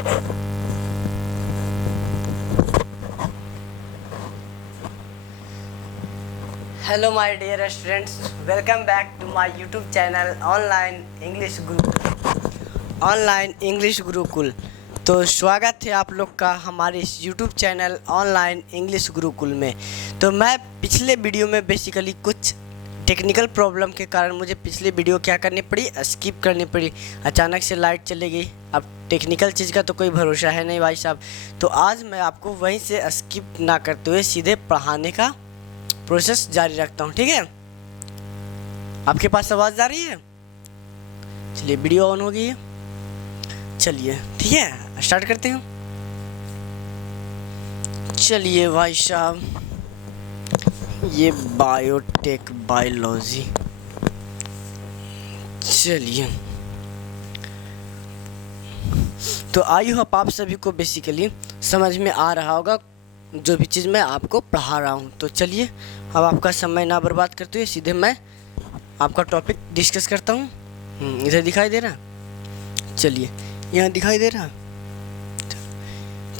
Hello my dear students, welcome back to my YouTube channel Online English Gurukul. तो स्वागत है आप लोग का हमारे इस YouTube channel online English Gurukul में। तो मैं पिछले वीडियो में बेसिकली कुछ टेक्निकल प्रॉब्लम के कारण मुझे पिछली वीडियो क्या करनी पड़ी, स्किप करनी पड़ी। अचानक से लाइट चली गई। अब टेक्निकल चीज़ का तो कोई भरोसा है नहीं भाई साहब। तो आज मैं आपको वहीं से स्किप ना करते हुए सीधे पढ़ाने का प्रोसेस जारी रखता हूँ, ठीक है। आपके पास आवाज़ जा रही है? चलिए वीडियो ऑन हो गई है, चलिए ठीक है स्टार्ट करते हैं। चलिए भाई साहब, ये बायोटेक बायोलॉजी, चलिए। तो आई होप आप सभी को बेसिकली समझ में आ रहा होगा जो भी चीज़ मैं आपको पढ़ा रहा हूँ। तो चलिए अब आपका समय ना बर्बाद करते हुए सीधे मैं आपका टॉपिक डिस्कस करता हूँ। इधर दिखाई दे रहा? चलिए यहाँ दिखाई दे रहा?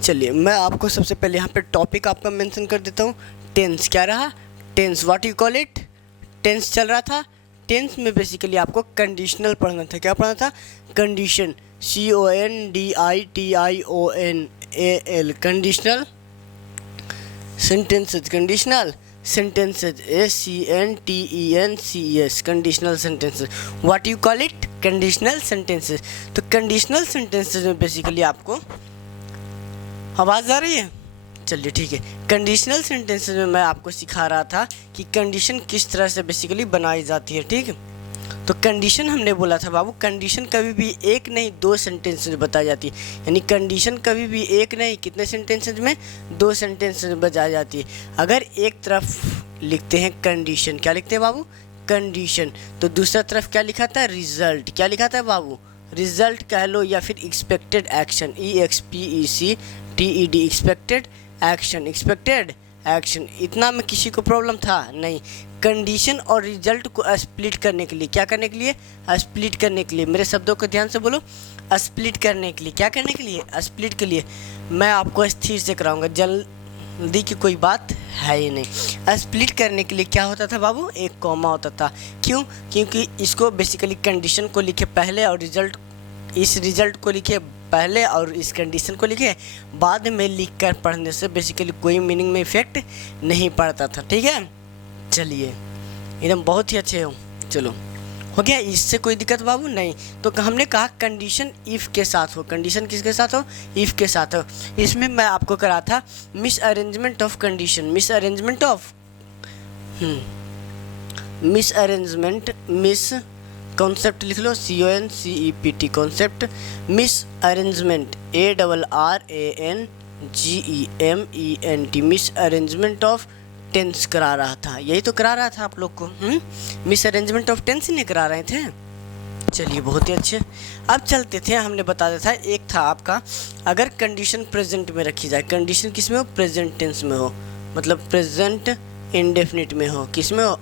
चलिए मैं आपको सबसे पहले यहाँ पे टॉपिक आपका मेंशन कर देता हूँ। टेंस क्या रहा? Tense what you call it? Tense चल रहा था। टेंस में बेसिकली आपको कंडीशनल पढ़ना था। क्या पढ़ना था? Condition, CONDITIONAL, conditional sentences, conditional sentences, SENTENCES, conditional sentences. What you call it? Conditional sentences. तो conditional sentences में बेसिकली आपको आवाज़ आ रही है? चलिए ठीक है। कंडीशनल सेंटेंसेस में मैं आपको सिखा रहा था कि कंडीशन किस तरह से बेसिकली बनाई जाती है, ठीक है। तो कंडीशन हमने बोला था बाबू, कंडीशन कभी भी एक नहीं दो सेंटेंस में बताई जाती है। यानी कंडीशन कभी भी एक नहीं कितने सेंटेंसेस में? दो सेंटेंस में बताई जाती है। अगर एक तरफ लिखते हैं कंडीशन, क्या लिखते हैं बाबू? कंडीशन। तो दूसरा तरफ क्या लिखा था? रिजल्ट। क्या लिखा था बाबू? रिजल्ट कह लो या फिर expected action, EXPECTED, expected action, expected action. इतना में किसी को प्रॉब्लम था? नहीं। कंडीशन और रिजल्ट को स्प्लिट करने के लिए, क्या करने के लिए? स्प्लिट करने के लिए। मेरे शब्दों को ध्यान से बोलो, स्प्लिट करने के लिए। क्या करने के लिए? स्प्लिट के लिए। मैं आपको स्थिर से कराऊंगा, जल्दी की कोई बात है ही नहीं। स्प्लिट करने के लिए क्या होता था बाबू? एक कॉमा होता था। क्यों? क्योंकि इसको बेसिकली कंडीशन को लिखे पहले और रिजल्ट, इस रिजल्ट को लिखे पहले और इस कंडीशन को लिखे बाद में लिख कर पढ़ने से बेसिकली कोई मीनिंग में इफेक्ट नहीं पड़ता था, ठीक है। चलिए एकदम बहुत ही अच्छे हो। चलो हो गया, इससे कोई दिक्कत बाबू नहीं। तो हमने कहा कंडीशन इफ़ के साथ हो। कंडीशन किसके साथ हो? इफ़ के साथ हो। इसमें मैं आपको करा था misarrangement of condition, misarrangement of misarrangement, misconcept लिख लो, CONCEPT, concept. Misarrangement, ARRANGEMENT, misarrangement of tense करा रहा था। यही तो करा रहा था आप लोग को। मिस अरेंजमेंट ऑफ टेंस नहीं करा रहे थे? चलिए बहुत ही अच्छे। अब चलते थे, हमने बता दिया था एक था आपका, अगर कंडीशन प्रेजेंट में रखी जाए। कंडीशन किस में हो? प्रेजेंट टेंस में हो, मतलब प्रेजेंट इंडेफिनिट में हो। किस में हो?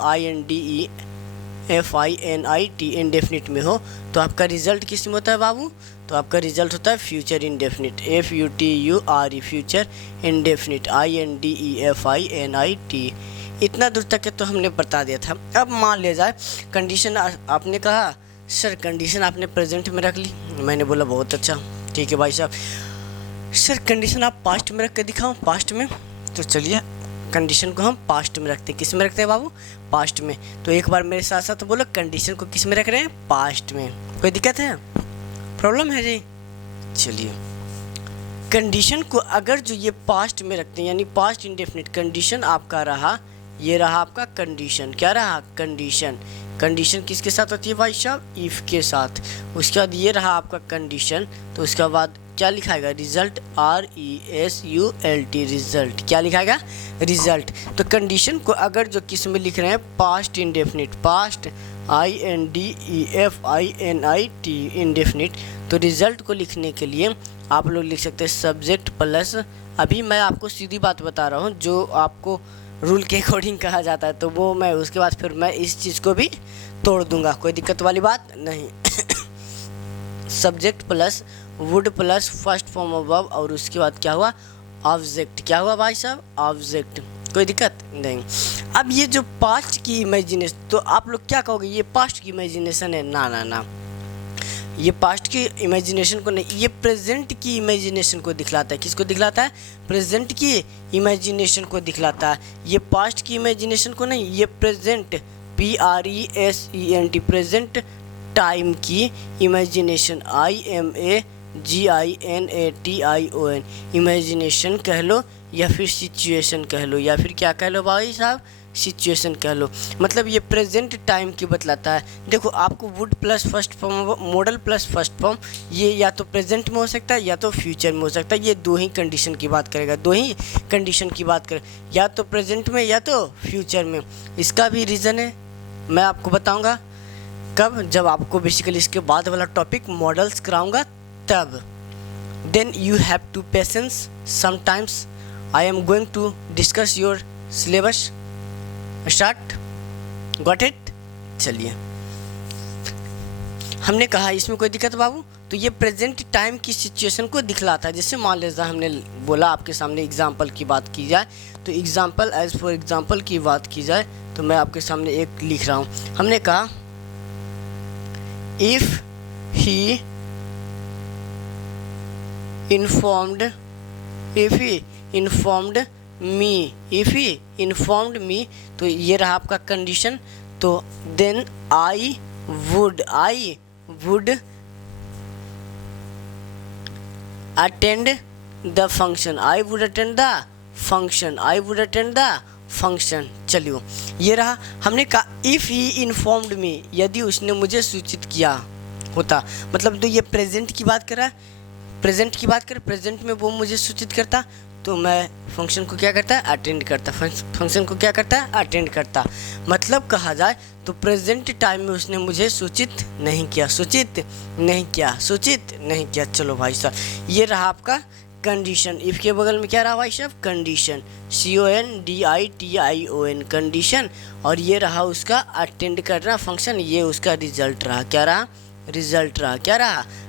INDEFINIT, इंडेफिनिट में हो। तो आपका रिजल्ट किस में होता है बाबू? तो आपका रिजल्ट होता है future indefinite, FUTURE, future indefinite, INDEFINIT। इतना दूर तक के तो हमने बता दिया था। अब मान लिया जाए कंडीशन, आपने कहा सर कंडीशन आपने प्रेजेंट में रख ली। मैंने बोला बहुत अच्छा, ठीक है भाई साहब। सर कंडीशन आप पास्ट में रख के दिखाओ, पास्ट में। तो चलिए कंडीशन को हम पास्ट में रखते हैं। किस में रखते हैं बाबू? पास्ट में। तो एक बार मेरे साथ साथ बोलो, कंडीशन को किस में रख रहे हैं? पास्ट में। कोई दिक्कत है? प्रॉब्लम है जी? चलिए कंडीशन को अगर जो ये पास्ट में रखते हैं, यानी पास्ट इंडेफिनिट, कंडीशन आपका रहा, ये रहा आपका कंडीशन। क्या रहा? कंडीशन। कंडीशन किसके साथ होती है भाई साहब? इफ़ के साथ। उसके बाद ये रहा आपका कंडीशन, तो उसके बाद क्या लिखाएगा? Result, RESULT, result. क्या लिखाएगा? रिजल्ट। तो कंडीशन को अगर जो किस में लिख रहे हैं? Past indefinite, past INDEFINIT, indefinite. तो रिजल्ट को लिखने के लिए आप लोग लिख सकते हैं सब्जेक्ट प्लस, अभी मैं आपको सीधी बात बता रहा हूँ जो आपको रूल के अकॉर्डिंग कहा जाता है, तो वो मैं उसके बाद फिर मैं इस चीज़ को भी तोड़ दूंगा, कोई दिक्कत वाली बात नहीं। Subject plus would plus first form of verb और उसके बाद क्या हुआ, ऑब्जेक्ट। क्या हुआ भाई साहब, ऑब्जेक्ट। कोई दिक्कत नहीं। अब ये जो पास्ट की इमेजिनेशन, तो आप लोग क्या कहोगे, ये पास्ट की इमेजिनेशन है? ना ना ना, ये पास्ट की इमेजिनेशन को नहीं, ये प्रेजेंट की इमेजिनेशन को दिखलाता है। किसको दिखलाता है, प्रेजेंट की इमेजिनेशन को दिखलाता है। ये पास्ट की इमेजिनेशन को नहीं, ये प्रेजेंट PRESENT प्रेजेंट टाइम की इमेजिनेशन IMAGINATION इमेजिनेशन कह लो या फिर सिचुएशन कह लो, या फिर क्या कह लो भाई साहब, सिचुएशन कह लो। मतलब ये प्रेजेंट टाइम की बतलाता है। देखो आपको would plus first form, model plus first form, ये या तो प्रेजेंट में हो सकता है या तो फ्यूचर में हो सकता है। ये दो ही कंडीशन की बात करेगा, दो ही कंडीशन की बात करे, या तो प्रेजेंट में या तो फ्यूचर में। इसका भी रीज़न है, मैं आपको बताऊँगा कब, जब आपको बेसिकली इसके बाद वाला टॉपिक मॉडल्स कराऊँगा तब। Then you have to patience, sometimes I am going to discuss your syllabus. Start, got it. चलिए, हमने कहा इसमें कोई दिक्कत बाबू, तो ये प्रेजेंट टाइम की सिचुएशन को दिखलाता है। जैसे मान लीजिए हमने बोला आपके सामने एग्जाम्पल की बात की जाए, तो एग्जाम्पल एज फॉर एग्जाम्पल की बात की जाए तो मैं आपके सामने एक लिख रहा हूँ। हमने कहा if he informed me, if he informed me, तो ये रहा आपका कंडीशन। तो then I would attend the function, I would attend the function. चलिए, ये रहा। हमने कहा इफ़ ही इन्फॉर्म्ड मी, यदि उसने मुझे सूचित किया होता, मतलब तो ये प्रेजेंट की बात कर रहा है, प्रेजेंट में वो मुझे सूचित करता तो मैं फंक्शन को क्या करता है, अटेंड करता। फंक्शन को क्या करता है, अटेंड करता। मतलब कहा जाए तो प्रेजेंट टाइम में उसने मुझे सूचित नहीं किया। चलो भाई साहब, ये रहा आपका कंडीशन। इफ के बगल में क्या रहा भाई साहब, कंडीशन, CONDITION कंडीशन। और ये रहा उसका अटेंड करना फंक्शन, ये उसका रिजल्ट रहा। क्या रहा,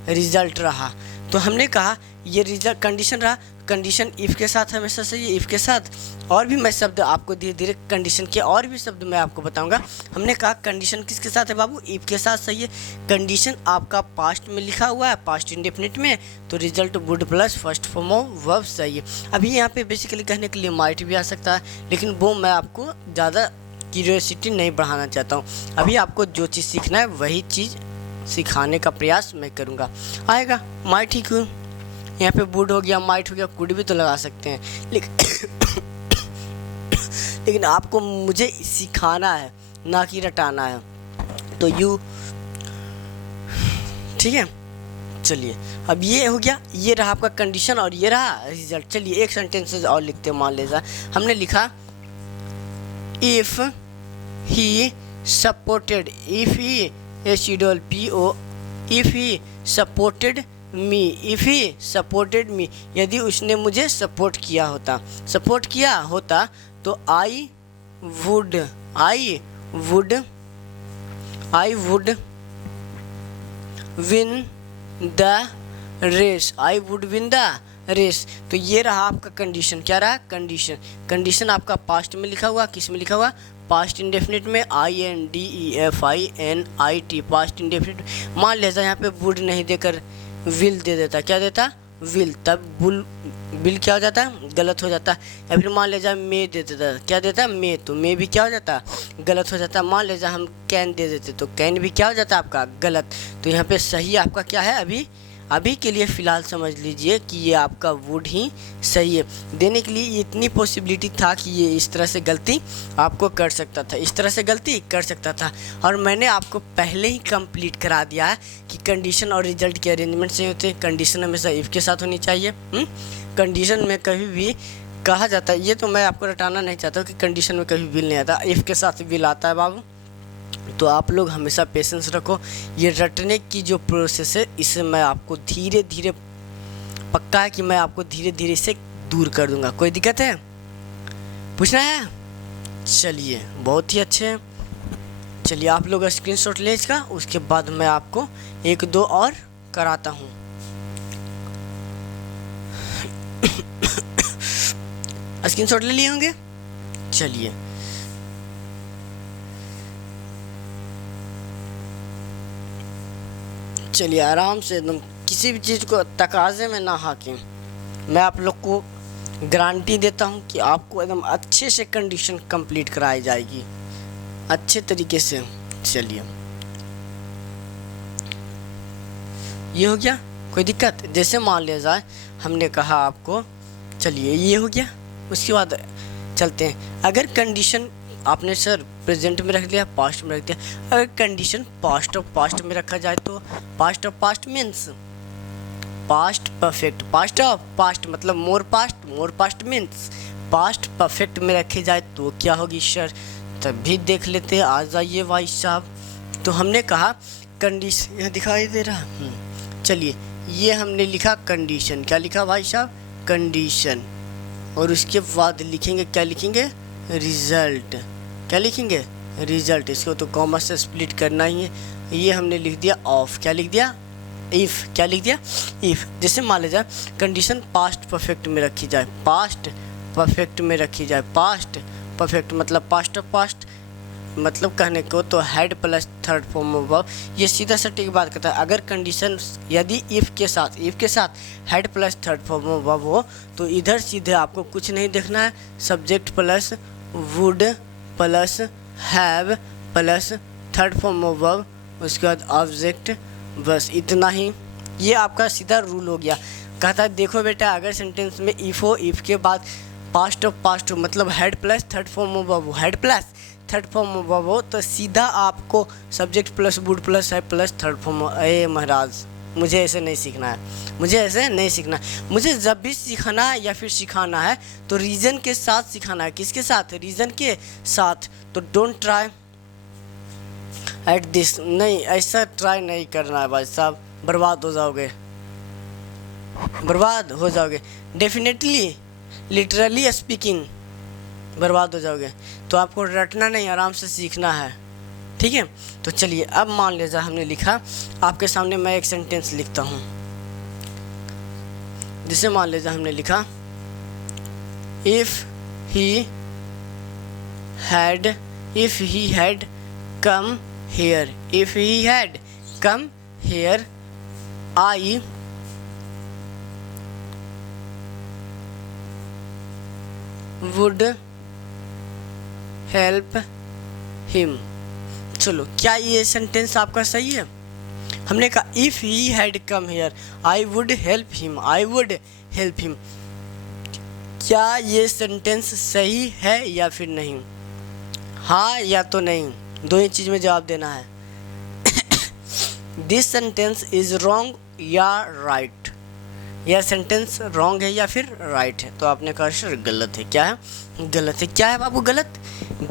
रिजल्ट रहा। तो हमने कहा ये रिजल्ट कंडीशन रहा। कंडीशन इफ़ के साथ हमेशा सही है, इफ़ के साथ। और भी मैं शब्द आपको धीरे धीरे कंडीशन के और भी शब्द मैं आपको बताऊंगा। हमने कहा कंडीशन किसके साथ है बाबू, इफ़ के साथ सही है। कंडीशन आपका पास्ट में लिखा हुआ है, पास्ट इंडेफिनिट में, तो result would plus first form of verb सही है। अभी यहाँ पे बेसिकली कहने के लिए माइट भी आ सकता है, लेकिन वो मैं आपको ज़्यादा क्यूरियोसिटी नहीं बढ़ाना चाहता हूँ। अभी आपको जो चीज़ सीखना है वही चीज़ सिखाने का प्रयास मैं करूँगा। आएगा माइट ही क्यों, यहाँ पे वुड हो गया, माइट हो गया, कुड भी तो लगा सकते हैं, लेकिन आपको मुझे सिखाना है ना कि रटाना है। तो यू, ठीक है। चलिए, अब ये हो गया, ये रहा आपका कंडीशन और ये रहा रिजल्ट। चलिए एक सेंटेंसेस और लिखते हैं। मान लीजिए हमने लिखा if he supported, if he supported me, यदि उसने मुझे सपोर्ट किया होता, तो I would win the race. तो ये रहा आपका कंडीशन। क्या रहा, कंडीशन आपका पास्ट में लिखा हुआ, किस में लिखा हुआ, पास्ट इंडेफिनिट में, INDEFINIT पास्ट इंडेफिनिट। मान लीजिए यहाँ पे वुड नहीं देकर विल दे देता, क्या देता, विल, तब बिल क्या हो जाता है, गलत हो जाता है। या फिर मान लीजिए मे दे देता, क्या देता, मे, तो मे भी क्या हो जाता, गलत हो जाता है। मान लीजिए हम कैन दे देते तो कैन भी क्या हो जाता है आपका, गलत। तो यहाँ पे सही आपका क्या है, अभी के लिए फ़िलहाल समझ लीजिए कि ये आपका वुड ही सही है। देने के लिए इतनी पॉसिबिलिटी था कि ये इस तरह से गलती आपको कर सकता था, इस तरह से गलती कर सकता था। और मैंने आपको पहले ही कंप्लीट करा दिया है कि कंडीशन और रिजल्ट के अरेंजमेंट सही होते हैं। कंडीशन हमेशा इफ़ के साथ होनी चाहिए। कंडीशन में कभी भी कहा जाता है, ये तो मैं आपको रटाना नहीं चाहता कि कंडीशन में कभी विल नहीं आता, इफ़ के साथ विल आता है बाबू। तो आप लोग हमेशा पेशेंस रखो। ये रटने की जो प्रोसेस है, इसे मैं आपको धीरे धीरे, पक्का है कि मैं आपको धीरे धीरे इसे दूर कर दूंगा। कोई दिक्कत है, पूछना है? चलिए बहुत ही अच्छे हैं। चलिए आप लोग स्क्रीनशॉट ले इसका, उसके बाद मैं आपको एक दो और कराता हूँ। स्क्रीनशॉट ले लिए होंगे। चलिए आराम से एकदम किसी भी चीज़ को तकाजे में ना हाकें। मैं आप लोग को गारंटी देता हूँ कि आपको एकदम अच्छे से कंडीशन कंप्लीट कराई जाएगी, अच्छे तरीके से। चलिए ये हो गया, कोई दिक्कत? जैसे मान लिया जाए हमने कहा आपको, चलिए ये हो गया। उसके बाद चलते हैं, अगर कंडीशन आपने सर प्रेजेंट में रख दिया, पास्ट में रख दिया, अगर कंडीशन पास्ट ऑफ पास्ट में रखा जाए तो past of past means past perfect, past of past मतलब मोर पास्ट मीन्स पास्ट परफेक्ट में रखे जाए तो क्या होगी सर? तब भी देख लेते हैं, आ जाइए भाई साहब। तो हमने कहा कंडीशन, यह दिखाई दे रहा, चलिए ये हमने लिखा कंडीशन। क्या लिखा भाई साहब? कंडीशन। और उसके बाद लिखेंगे, क्या लिखेंगे? रिजल्ट। क्या लिखेंगे? रिजल्ट। इसको तो कॉमा से स्प्लिट करना ही है। ये हमने लिख दिया ऑफ। क्या लिख दिया? इफ़। क्या लिख दिया? इफ़। जैसे मान लीजिए कंडीशन पास्ट परफेक्ट में रखी जाए, पास्ट परफेक्ट में रखी जाए, पास्ट परफेक्ट मतलब पास्ट ऑफ पास्ट मतलब कहने को तो head plus third form of, ये सीधा सटीक बात करता है। अगर कंडीशन यदि इफ़ के साथ head plus third form of हो तो इधर सीधे आपको कुछ नहीं देखना है, subject plus would plus have plus third form of verb, उसके बाद ऑब्जेक्ट, बस इतना ही। ये आपका सीधा रूल हो गया। कहता है देखो बेटा, अगर सेंटेंस में इफ़ हो, इफ़ के बाद पास्ट ऑफ पास्ट हो मतलब head plus third form of verb, head plus third form of verb हो तो सीधा आपको सब्जेक्ट प्लस वुड प्लस है प्लस थर्ड फॉर्म। ए महाराज, मुझे ऐसे नहीं सीखना है, मुझे ऐसे नहीं सीखना है। मुझे जब भी सीखना है या फिर सिखाना है तो रीज़न के साथ सिखाना है। किसके साथ? रीज़न के साथ। तो डोंट ट्राई एट दिस, नहीं ऐसा ट्राई नहीं करना है भाई साहब, बर्बाद हो जाओगे, बर्बाद हो जाओगे। डेफिनेटली लिटरली स्पीकिंग बर्बाद हो जाओगे। तो आपको रटना नहीं, आराम से सीखना है, ठीक है। तो चलिए अब मान लीजिए हमने लिखा, आपके सामने मैं एक सेंटेंस लिखता हूँ। जिसे मान लीजिए हमने लिखा if he had come here, if he had come here I would help him. चलो क्या ये सेंटेंस आपका सही है? हमने कहा if he had come here I would help him, I would help him. क्या ये सेंटेंस सही है या फिर नहीं? हाँ या तो नहीं, दो ही चीज़ में जवाब देना है। दिस सेंटेंस इज रॉन्ग या राइट, यह सेंटेंस रॉन्ग है या फिर राइट है। तो आपने कहा सर गलत है। क्या है? गलत है। क्या है बाबू? गलत।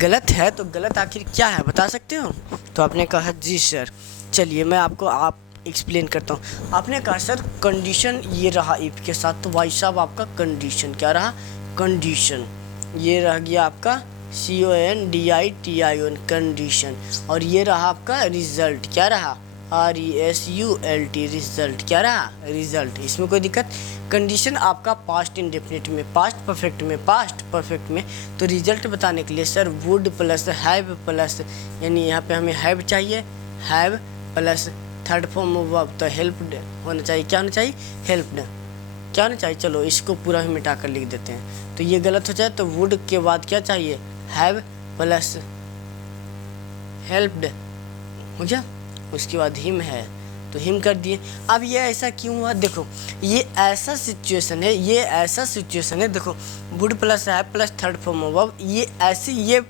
गलत है तो गलत आखिर क्या है बता सकते हो? तो आपने कहा जी सर। चलिए मैं आपको एक्सप्लेन करता हूँ। आपने कहा सर कंडीशन ये रहा इफ़ के साथ, तो भाई साहब आपका कंडीशन क्या रहा? कंडीशन ये रह गया आपका CONDITION कंडीशन, और ये रहा आपका रिजल्ट। क्या रहा? RESULT result. क्या रहा? रिजल्ट। इसमें कोई दिक्कत? कंडीशन आपका पास्ट इंडेफिनिट में, पास्ट परफेक्ट में तो रिजल्ट बताने के लिए sir would plus have plus, यानी यहाँ पे हमें हैव चाहिए, have plus third form of verb तो हेल्प्ड होना चाहिए। क्या होना चाहिए? हेल्प्ड। क्या होना चाहिए? चलो इसको पूरा ही मिटा कर लिख देते हैं तो ये गलत हो जाए। तो वुड के बाद क्या चाहिए? हैव प्लस हेल्प्ड हो गया। उसके बाद हिम है तो हिम कर दिए। अब ये ऐसा क्यों हुआ? देखो ये ऐसा सिचुएशन है, ये ऐसा सिचुएशन है। देखो वुड प्लस है plus third form of verb, ये ऐसी ये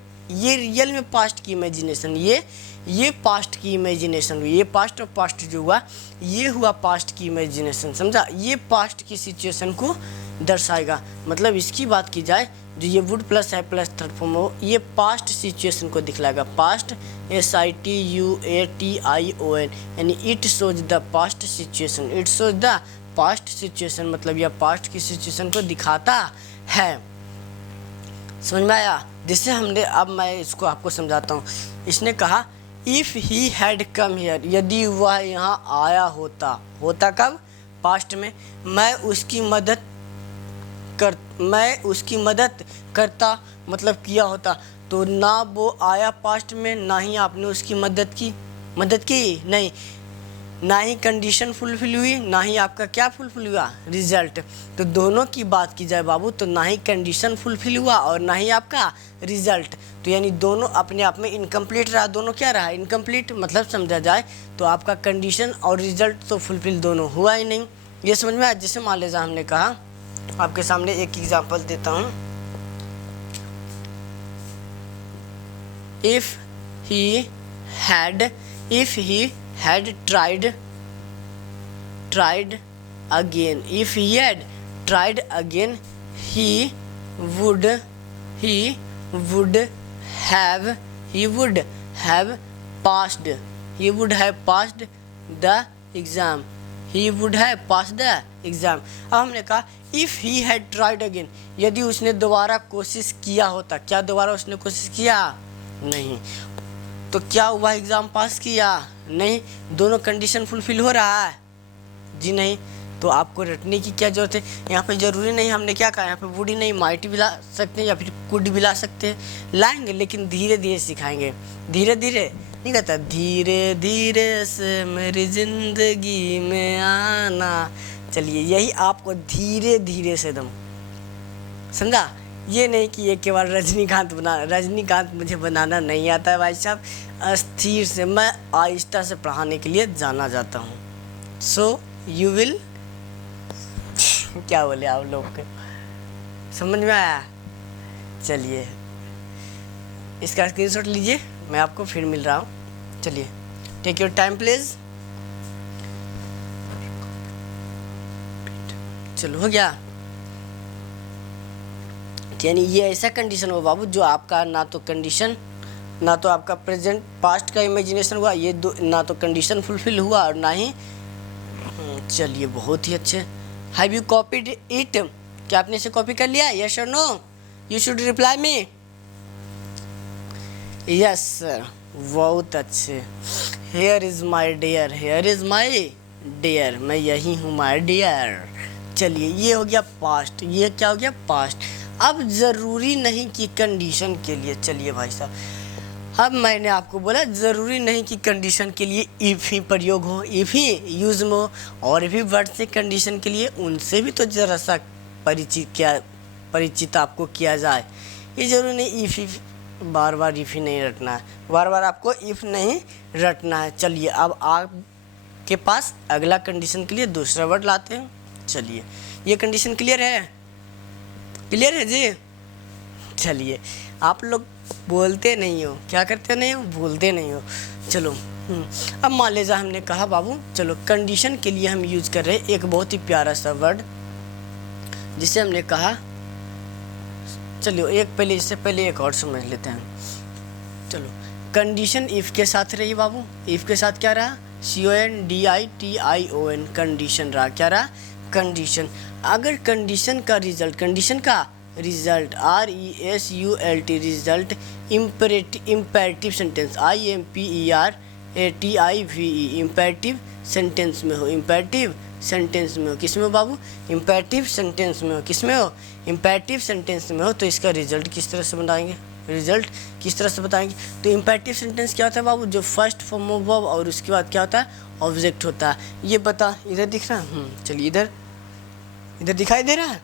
रियल में पास्ट की इमेजिनेशन, ये पास्ट की इमेजिनेशन हुई। ये पास्ट और पास्ट जो हुआ ये हुआ पास्ट की इमेजिनेशन, समझा? ये पास्ट की सिचुएशन को दर्शाएगा। मतलब इसकी बात की जाए जो ये वुड प्लस है प्लस थर्ड फॉर्म हो, ये पास्ट सिचुएशन को दिखलाएगा। पास्ट SITUATION यानी it shows the past situation, it shows the past situation मतलब यह पास्ट की सिचुएशन को दिखाता है। समझ में आया? जिससे हमने, अब मैं इसको आपको समझाता हूँ। इसने कहा if he had come here, यदि वह यहाँ आया होता, होता कब? पास्ट में। मैं उसकी मदद मैं उसकी मदद करता मतलब किया होता, तो ना वो आया पास्ट में, ना ही आपने उसकी मदद की नहीं, ना ही कंडीशन फुलफिल हुई, ना ही आपका क्या फुलफिल हुआ, रिजल्ट। तो दोनों की बात की जाए बाबू तो ना ही कंडीशन फुलफिल हुआ और ना ही आपका रिजल्ट, तो यानी दोनों अपने आप में इनकम्प्लीट रहा। दोनों क्या रहा, इनकम्प्लीट। मतलब समझा जाए तो आपका कंडीशन और रिजल्ट तो फुलफिल दोनों हुआ ही नहीं। ये समझ में आया। जैसे मान लीजिए हमने कहा, आपके सामने एक एग्जांपल देता हूँ। If he had tried again, if he had tried again, he would have passed the exam. अब हमने कहा if he had tried again, यदि उसने दोबारा कोशिश किया होता, क्या दोबारा उसने कोशिश किया, नहीं, तो क्या हुआ, एग्ज़ाम पास किया, नहीं। दोनों कंडीशन फुलफिल हो रहा है, जी नहीं। तो आपको रटने की क्या ज़रूरत है। यहाँ पे ज़रूरी नहीं, हमने क्या कहा, यहाँ पे वुड ही नहीं, माइट भी ला सकते हैं या फिर कुड भी ला सकते हैं, लाएंगे लेकिन धीरे धीरे सिखाएंगे। धीरे धीरे नहीं कहता, धीरे धीरे से मेरी ज़िंदगी में आना। चलिए, यही आपको धीरे धीरे से एकदम समझा। ये नहीं कि ये केवल रजनीकांत मुझे बनाना नहीं आता है भाई साहब, अस्थिर से मैं आहिस्ता से पढ़ाने के लिए जाना जाता हूँ। सो यू विल क्या बोले आप लोग को, समझ में आया। चलिए, इसका स्क्रीनशॉट लीजिए, मैं आपको फिर मिल रहा हूँ। चलिए, टेक योर टाइम प्लीज। चलो, हो गया। यानी ये ऐसा कंडीशन हो बाबू जो आपका ना तो कंडीशन, ना तो आपका प्रेजेंट पास्ट का इमेजिनेशन हुआ, ये दो ना तो कंडीशन फुलफिल हुआ और ना ही। चलिए, बहुत ही अच्छे। हैव यू कॉपीड इट, क्या आपने इसे कॉपी कर लिया, यस और no, you should reply me. Yes sir, बहुत अच्छे। Here is my dear, here is my dear, मैं यही हूँ माई डियर। चलिए, ये हो गया पास्ट, ये क्या हो गया, पास्ट। अब ज़रूरी नहीं कि कंडीशन के लिए, चलिए भाई साहब, अब मैंने आपको बोला ज़रूरी नहीं कि कंडीशन के लिए इफ़ ही प्रयोग हो, इफ़ ही यूज़ में हो, और भी वर्ड से कंडीशन के लिए उनसे भी तो ज़रा सा परिचित आपको किया जाए। ये ज़रूरी नहीं if bar bar if he नहीं रटना है, बार बार आपको इफ़ नहीं रटना है। चलिए, अब आपके पास अगला कंडीशन के लिए दूसरा वर्ड लाते हैं। चलिए, ये कंडीशन क्लियर है, क्लियर है जी। चलिए, आप लोग बोलते नहीं हो, क्या करते नहीं हो, बोलते नहीं हो। चलो, अब मान लीजिए हमने कहा बाबू, चलो कंडीशन के लिए हम यूज़ कर रहे हैं एक बहुत ही प्यारा सा वर्ड, जिसे हमने कहा, चलो एक पहले, इससे पहले एक और समझ लेते हैं। चलो, कंडीशन इफ़ के साथ रही बाबू, इफ़ के साथ क्या रहा, CONDITION, कंडीशन रहा, क्या रहा, कंडीशन। अगर कंडीशन का result RESULT, result imperative sentence, IMPERATIVE, imperative sentence में हो, इम्पेरेटिव सेंटेंस में हो, किस में हो बाबू, इम्पेरेटिव सेंटेंस में हो, किस में हो, इम्पेरेटिव सेंटेंस में हो, तो इसका रिजल्ट किस तरह से बनाएंगे, रिजल्ट किस तरह से बताएंगे। तो इम्पेरेटिव सेंटेंस क्या होता है बाबू, जो फर्स्ट फॉर्म ऑफ वर्ब और उसके बाद क्या होता है, ऑब्जेक्ट होता है। ये बता, इधर दिख रहा है, चलिए इधर दिखाई दे रहा है।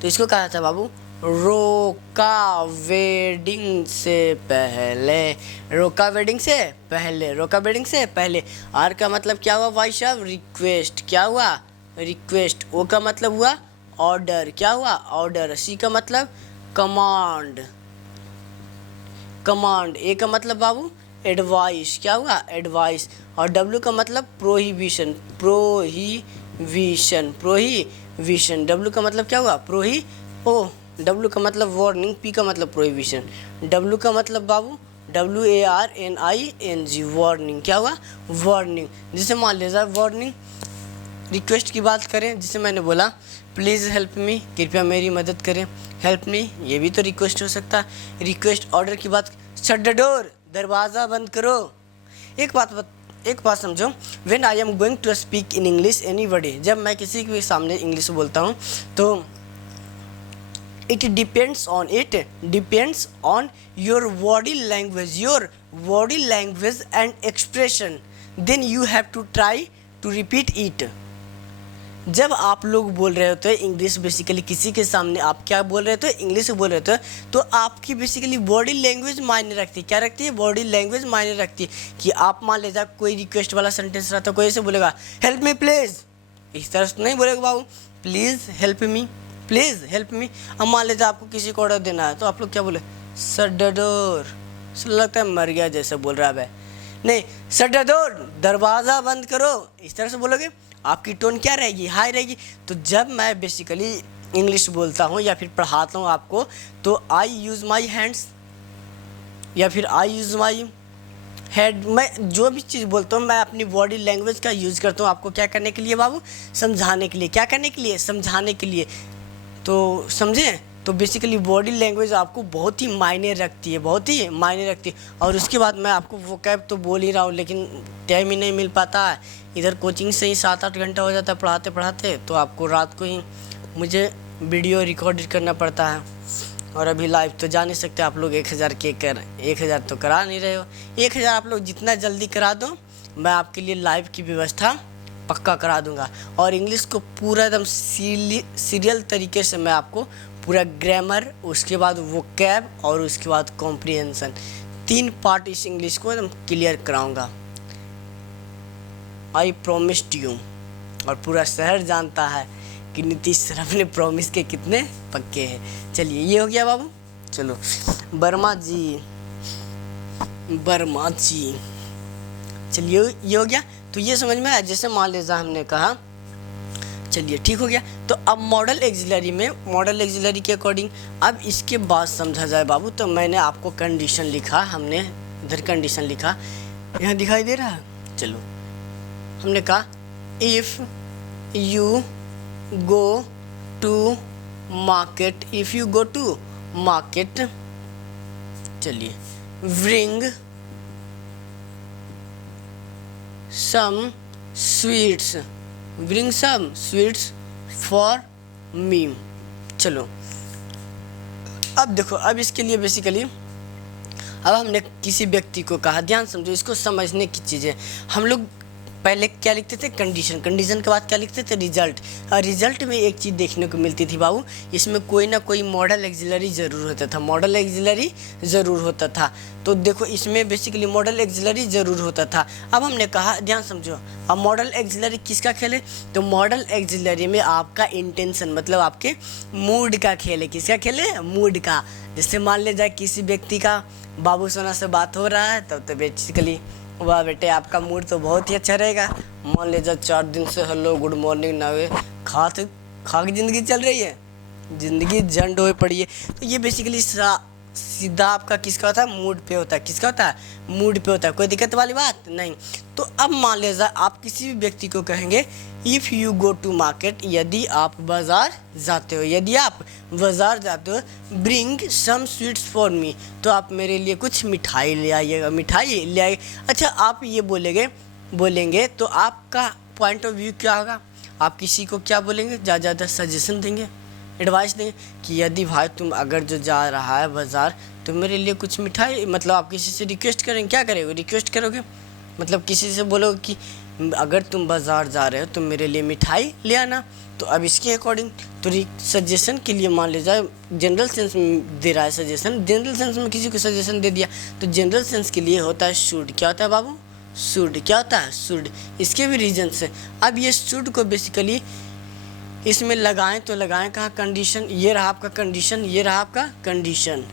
तो इसको कहा था बाबू रोका वेडिंग से पहले, रोका वेडिंग से पहले, रोका वेडिंग से पहले। आर का मतलब क्या हुआ भाई साहब, रिक्वेस्ट, क्या हुआ, रिक्वेस्ट। ओ का मतलब हुआ ऑर्डर, क्या हुआ, ऑर्डर। सी का मतलब कमांड, कमांड। ए का मतलब बाबू एडवाइस, क्या हुआ, एडवाइस। और डब्ल्यू का मतलब प्रोहिबिशन, प्रोहिबिशन। डब्ल्यू का मतलब क्या हुआ, डब्ल्यू का मतलब वार्निंग, पी का मतलब प्रोहिबिशन। डब्ल्यू का मतलब बाबू WARNING, वार्निंग, क्या हुआ, वार्निंग। जैसे मान लीजिए वार्निंग, रिक्वेस्ट की बात करें, जिसे मैंने बोला प्लीज़ हेल्प मी, कृपया मेरी मदद करें, हेल्प मी, ये भी तो रिक्वेस्ट हो सकता है। रिक्वेस्ट ऑर्डर की बात, शट द डोर, दरवाज़ा बंद करो। एक बात समझो, when I am going to speak in English anybody, जब मैं किसी के सामने इंग्लिश बोलता हूँ तो it depends on your body language and expression, then you have to try to repeat it. जब आप लोग बोल रहे होते हैं इंग्लिश, बेसिकली किसी के सामने आप क्या बोल रहे होते हैं, इंग्लिश बोल रहे होते हैं, तो आपकी बेसिकली बॉडी लैंग्वेज मायने रखती है। क्या रखती है? बॉडी लैंग्वेज मायने रखती है। कि आप मान लीजिए कोई रिक्वेस्ट वाला सेंटेंस रहता है, कोई ऐसे बोलेगा हेल्प मी प्लीज़, इस तरह से नहीं बोलेगा बाबू, please help me, please help me. अब मान लीजिए आपको किसी को ऑर्डर देना है, तो आप लोग क्या बोले? Shut the door. लगता है मर गया जैसे बोल रहा है। नहीं, शट द डोर, दरवाज़ा बंद करो, इस तरह से बोलोगे। आपकी टोन क्या रहेगी? हाई रहेगी। तो जब मैं बेसिकली इंग्लिश बोलता हूँ या फिर पढ़ाता हूँ आपको, तो आई यूज़ माई हैंड्स या फिर आई यूज़ माई हेड। मैं जो भी चीज़ बोलता हूँ मैं अपनी बॉडी लैंग्वेज का यूज़ करता हूँ। आपको क्या करने के लिए बाबू? समझाने के लिए। क्या करने के लिए? समझाने के लिए। तो समझे? तो बेसिकली बॉडी लैंग्वेज आपको बहुत ही मायने रखती है, बहुत ही मायने रखती है। और उसके बाद मैं आपको वोकैब तो बोल ही रहा हूँ, लेकिन टाइम ही नहीं मिल पाता है। इधर कोचिंग से ही 7-8 घंटा हो जाता है पढ़ाते पढ़ाते, तो आपको रात को ही मुझे वीडियो रिकॉर्ड करना पड़ता है। और अभी लाइव तो जा नहीं सकते आप लोग। 1000 के कर 1000 तो करा नहीं रहे हो। 1000 आप लोग जितना जल्दी करा दो, मैं आपके लिए लाइव की व्यवस्था पक्का करा दूंगा। और इंग्लिश को पूरा एकदम सीरियल तरीके से मैं आपको पूरा ग्रामर, उसके बाद वोकैब और उसके बाद कॉम्प्रिहेंशन, 3 पार्ट इस इंग्लिश को एकदम क्लियर कराऊंगा। आई प्रॉमिस्ड यू। और पूरा शहर जानता है कि नीतीश सर अपने प्रॉमिस के कितने पक्के हैं। चलिए ये हो गया बाबू। चलो वर्मा जी, चलिए ये हो गया। तो ये समझ में आया? जैसे मान लीजिए हमने कहा, चलिए ठीक हो गया। तो अब मॉडल एक्सिलरी में, मॉडल एक्सिलरी के अकॉर्डिंग अब इसके बाद समझा जाए बाबू, तो मैंने आपको कंडीशन लिखा, हमने इधर कंडीशन लिखा, यहाँ दिखाई दे रहा है। चलो हमने कहा if you go to market, if you go to market, चलिए bring some sweets, bring some sweets for me. चलो अब देखो, अब इसके लिए बेसिकली अब हमने किसी व्यक्ति को कहा, ध्यान समझो, इसको समझने की चीज़ें। हम लोग पहले क्या लिखते थे? कंडीशन, कंडीशन के बाद क्या लिखते थे? रिजल्ट। और रिजल्ट में एक चीज़ देखने को मिलती थी बाबू, इसमें कोई ना कोई मॉडल एक्सिलरी ज़रूर होता था, मॉडल एक्सिलरी ज़रूर होता था। तो देखो इसमें बेसिकली मॉडल एक्सिलरी ज़रूर होता था। अब हमने कहा, ध्यान समझो, अब मॉडल एक्सिलरी किसका खेल है? तो मॉडल एक्सिलरी में आपका इंटेंशन, मतलब आपके मूड का खेल है। किसका खेल है? मूड का। जैसे मान ले जाए किसी व्यक्ति का बाबू सोना से बात हो रहा है, तब तो बेसिकली वाह बेटे आपका मूड तो बहुत ही अच्छा रहेगा। मान लीजिए 4 दिन से हेलो गुड मॉर्निंग ना हुए, खा के ज़िंदगी चल रही है, ज़िंदगी झंड हो पड़ी है। तो ये बेसिकली सीधा आपका किसका होता है? मूड पे होता है। किसका होता है? मूड पे होता है। कोई दिक्कत वाली बात नहीं। तो अब मान लीजिए आप किसी भी व्यक्ति को कहेंगे if you go to market, यदि आप बाज़ार जाते हो, यदि आप बाज़ार जाते हो, bring some sweets for me, तो आप मेरे लिए कुछ मिठाई ले आइएगा, मिठाई ले आइए। अच्छा आप ये बोलेंगे तो आपका पॉइंट ऑफ व्यू क्या होगा? आप किसी को क्या बोलेंगे? ज़्यादा सजेशन देंगे, एडवाइस देंगे कि यदि भाई तुम अगर जो जा रहा है बाज़ार, तो मेरे लिए कुछ मिठाई, मतलब आप किसी से रिक्वेस्ट करेंगे। क्या करेंगे? रिक्वेस्ट करोगे, मतलब किसी से बोलोगे कि अगर तुम बाज़ार जा रहे हो तो मेरे लिए मिठाई ले आना। तो अब इसके अकॉर्डिंग तो सजेशन के लिए मान लीजिए जनरल सेंस में दे रहा है सजेशन, जनरल सेंस में किसी को सजेशन दे दिया, तो जनरल सेंस के लिए होता है शुड। क्या होता है बाबू? शुड। क्या होता है? शुड। इसके भी रीजन्स है। अब ये शुड को बेसिकली इसमें लगाएं तो लगाएं कहाँ? कंडीशन। ये रहा आपका कंडीशन, ये रहा आपका कंडीशन।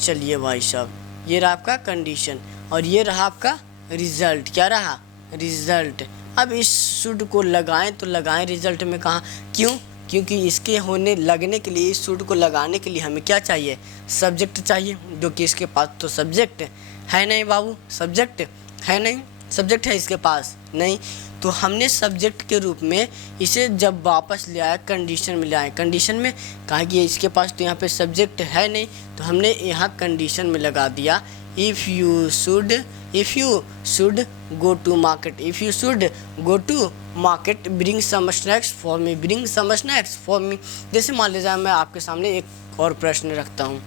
चलिए भाई साहब, ये रहा आपका कंडीशन और ये रहा आपका रिज़ल्ट। क्या रहा? रिज़ल्ट। अब इस शुड को लगाएं तो लगाएं रिज़ल्ट में कहाँ? क्यों? क्योंकि इसके लगने के लिए, इस शुड को लगाने के लिए हमें क्या चाहिए? सब्जेक्ट चाहिए, जो कि इसके पास तो सब्जेक्ट है नहीं बाबू, सब्जेक्ट है नहीं, सब्जेक्ट है इसके पास नहीं। तो हमने सब्जेक्ट के रूप में इसे जब वापस ले आया कंडीशन में ले आए, कंडीशन में कहा कि इसके पास तो यहाँ पे सब्जेक्ट है नहीं, तो हमने यहाँ कंडीशन में लगा दिया if you should go to market, if you should go to market, bring some snacks for me, bring some snacks for me। जैसे मान लीजिए मैं आपके सामने एक और प्रश्न रखता हूँ।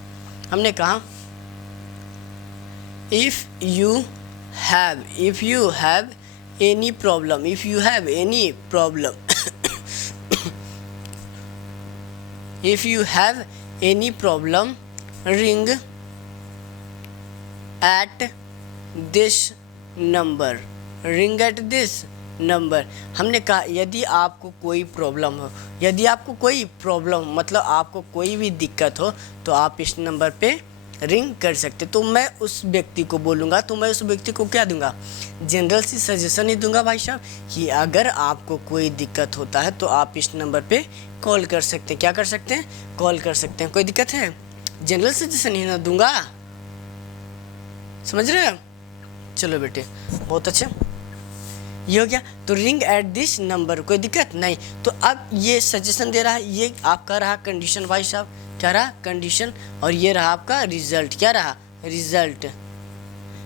हमने कहा if you have any problem, if you have any problem if you have any problem, ring at this number, ring at this number. हमने कहा यदि आपको कोई प्रॉब्लम हो, यदि आपको कोई प्रॉब्लम मतलब आपको कोई भी दिक्कत हो तो आप इस नंबर पे रिंग कर सकते। तो मैं उस व्यक्ति को बोलूँगा, तो मैं उस व्यक्ति को क्या दूंगा, जनरल सी सजेशन ही दूंगा भाई साहब कि अगर आपको कोई दिक्कत होता है तो आप इस नंबर पे कॉल कर सकते हैं। क्या कर सकते हैं, कॉल कर सकते हैं। कोई दिक्कत है, जनरल सजेशन ही ना दूंगा, समझ रहे हो। चलो बेटे बहुत अच्छे, ये हो गया। तो रिंग एट दिस नंबर, कोई दिक्कत नहीं। तो अब ये सजेशन दे रहा है, ये आपका रहा कंडीशन भाई साहब, क्या रहा कंडीशन, और ये रहा आपका रिजल्ट, क्या रहा रिजल्ट।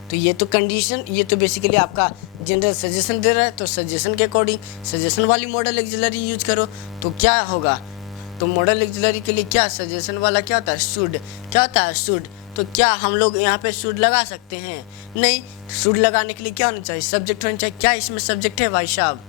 तो ये तो कंडीशन, ये तो बेसिकली आपका जनरल सजेशन दे रहा है, तो सजेशन के अकॉर्डिंग सजेशन वाली मॉडल ऑक्सिलरी यूज करो। तो क्या होगा, तो मॉडल ऑक्सिलरी के लिए क्या सजेशन वाला क्या होता है, शुड, क्या होता है शुड। तो क्या हम लोग यहाँ पे शुड लगा सकते हैं, नहीं। शुड लगाने के लिए क्या होना चाहिए, सब्जेक्ट होना चाहिए। क्या इसमें सब्जेक्ट है भाई साहब,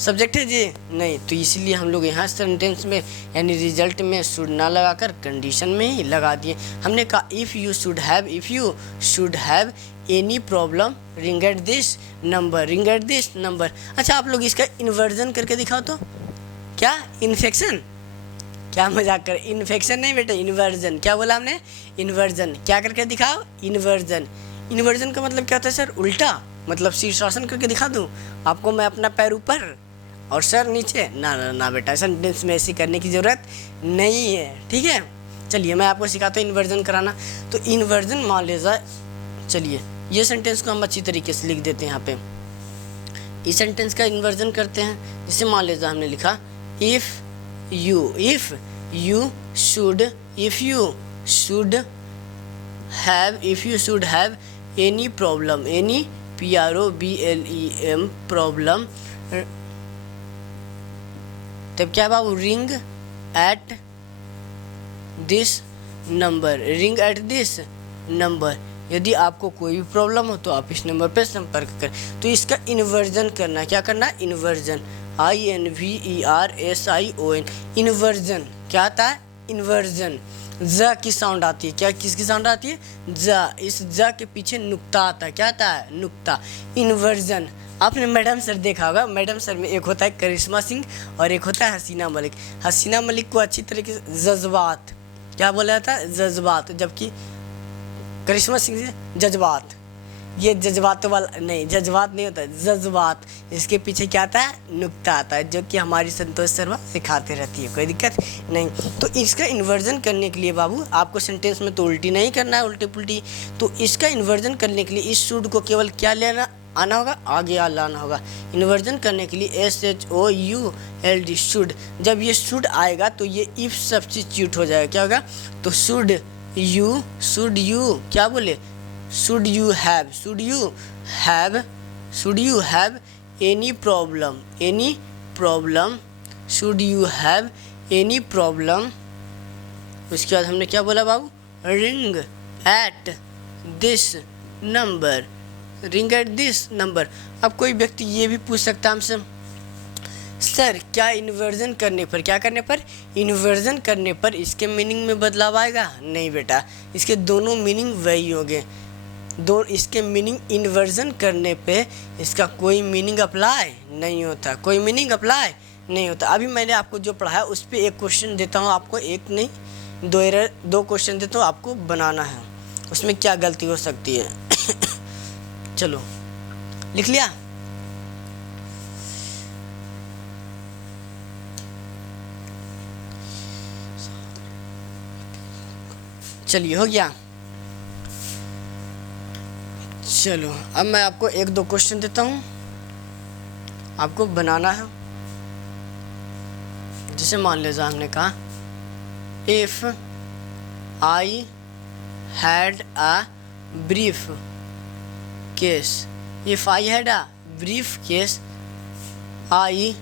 सब्जेक्ट है जी नहीं। तो इसलिए हम लोग यहाँ सेंटेंस में यानी रिजल्ट में शुड ना लगाकर कंडीशन में ही लगा दिए। हमने कहा if you should have any problem, ring at this number, ring at this number. अच्छा आप लोग इसका इन्वर्जन करके दिखाओ तो, क्या इन्फेक्शन, क्या मजाक कर, इन्फेक्शन नहीं बेटा, इन्वर्जन। क्या बोला हमने, इन्वर्जन। क्या करके दिखाओ, इन्वर्जन। इन्वर्जन का मतलब क्या होता है सर, उल्टा, मतलब शीर्षासन करके दिखा दूँ आपको मैं, अपना पैर ऊपर और सर नीचे। ना ना ना बेटा, सेंटेंस में ऐसी करने की ज़रूरत नहीं है, ठीक है। चलिए मैं आपको सिखाता हूँ इन्वर्जन कराना। तो इन्वर्जन मान लीजिए, चलिए ये सेंटेंस को हम अच्छी तरीके से लिख देते हैं यहाँ पे। इस सेंटेंस का इन्वर्जन करते हैं। जैसे मान लीजिए हमने लिखा if you should have any problem, any problem problem, तब क्या बाबू, ring at this number, ring at this number. यदि आपको कोई भी प्रॉब्लम हो तो आप इस नंबर पर संपर्क करें। तो इसका इन्वर्जन करना, क्या करना, इन्वर्जन, INVERSION, इन्वर्जन। क्या आता है, इन्वर्जन। ज की साउंड आती है, क्या किसकी साउंड आती है, ज। इस ज के पीछे नुक्ता आता है, क्या आता है, नुक्ता। इन्वर्जन आपने मैडम सर देखा होगा, मैडम सर में एक होता है करिश्मा सिंह और एक होता है हसीना मलिक। हसीना मलिक को अच्छी तरीके से जज्बात, क्या बोला जाता है, जज्बात, जबकि करिश्मा सिंह से जज्बात। ये जज्बात वाला नहीं, जज्बात नहीं होता, जज्बात। इसके पीछे क्या आता है, नुक्ता आता है, जो कि हमारी संतोष शर्मा सिखाते रहती है, कोई दिक्कत नहीं। तो इसका इन्वर्जन करने के लिए बाबू आपको सेंटेंस में तो उल्टी नहीं करना है, उल्टी पुल्टी। तो इसका इन्वर्जन करने के लिए इस शुड को केवल क्या लेना आना होगा, आगे लाना होगा। इन्वर्जन करने के लिए SHOULD, शुड। जब ये शुड आएगा तो ये इफ सब्स्टिट्यूट हो जाएगा, क्या होगा, तो शुड यू क्या बोले, should you have any problem, should you have any problem। उसके बाद हमने क्या बोला बाबू, ring at this number, ring at this number। अब कोई व्यक्ति ये भी पूछ सकता है हमसे, सर क्या इन्वर्जन करने पर, क्या करने पर, इन्वर्जन करने पर इसके मीनिंग में बदलाव आएगा। नहीं बेटा, इसके दोनों मीनिंग वही होंगे। इसके मीनिंग इन्वर्जन करने पे इसका कोई मीनिंग अप्लाई नहीं होता, कोई मीनिंग अप्लाई नहीं होता। अभी मैंने आपको जो पढ़ाया उस पर एक क्वेश्चन देता हूँ आपको, एक नहीं दो क्वेश्चन देता हूँ, आपको बनाना है उसमें क्या गलती हो सकती है। चलो लिख लिया, चलिए हो गया। चलो अब मैं आपको एक दो क्वेश्चन देता हूँ, आपको बनाना है। जैसे मान लीजिए हमने कहा if I had a brief case, if I had a brief case, I